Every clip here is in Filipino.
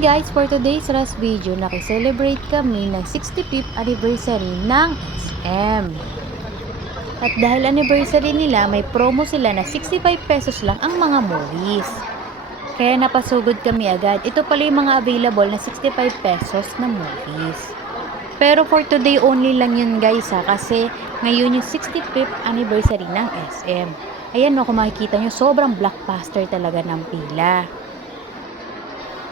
Guys, for today's last video, nakiselebrate kami ng 65th anniversary ng SM. At dahil anniversary nila, may promo sila na 65 pesos lang ang mga movies. Kaya napasugod kami agad. Ito pala yung mga available na 65 pesos na movies. Pero for today only lang yun guys ha, kasi ngayon yung 65th anniversary ng SM. Ayan no, kung makikita nyo, sobrang blockbuster talaga ng pila.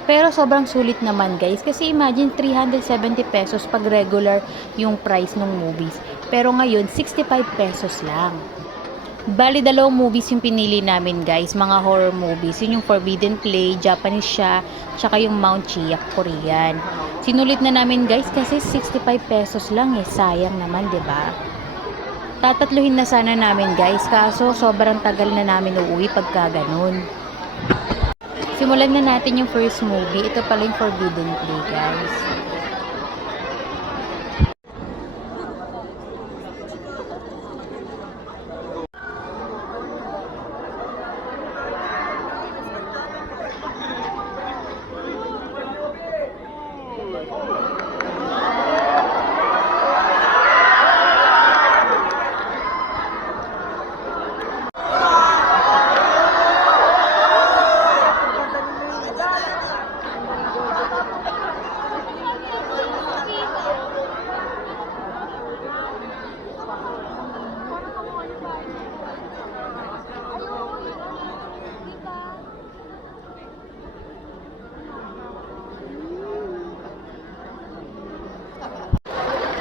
Pero sobrang sulit naman guys, kasi imagine 370 pesos pag regular yung price ng movies. Pero ngayon 65 pesos lang. Bali dalawang movies yung pinili namin guys, mga horror movies. Yun yung Forbidden Play, Japanese siya, tsaka yung Mount Chiak, Korean. Sinulit na namin guys kasi 65 pesos lang eh, sayang naman 'di ba? Tatatluhin na sana namin guys, kaso sobrang tagal na namin uuwi pagka ganun. Simulan na natin yung first movie. Ito pala yung Forbidden Play, guys.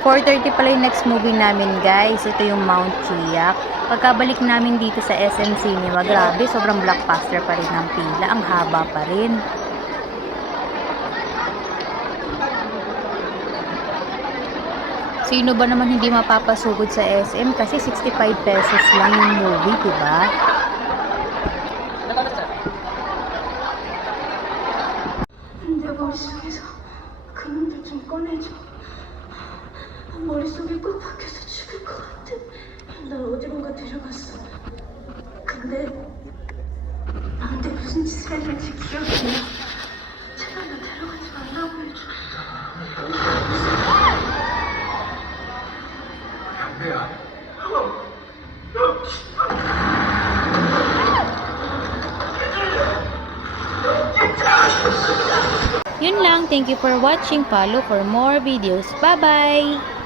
$4.30 pala yung next movie namin guys. Ito yung Mount Chiak. Pagkabalik namin dito sa SM Cinema, grabe, sobrang blockbuster pa rin ng pila. Ang haba pa rin. Sino ba naman hindi mapapasugod sa SM? Kasi 65 pesos lang yung movie, diba? 내 머릿속에서 그놈들 좀 꺼내줘. 머릿속이 꽉 박혀서 죽을 것 같아. 날 어디론가 데려갔어. 근데 나한테 무슨 짓을 했는지 기억이 안 나. 제발 나 데려가지 말라고 해줘. 양배야. Yun lang. Thank you for watching. Follow for more videos. Bye-bye!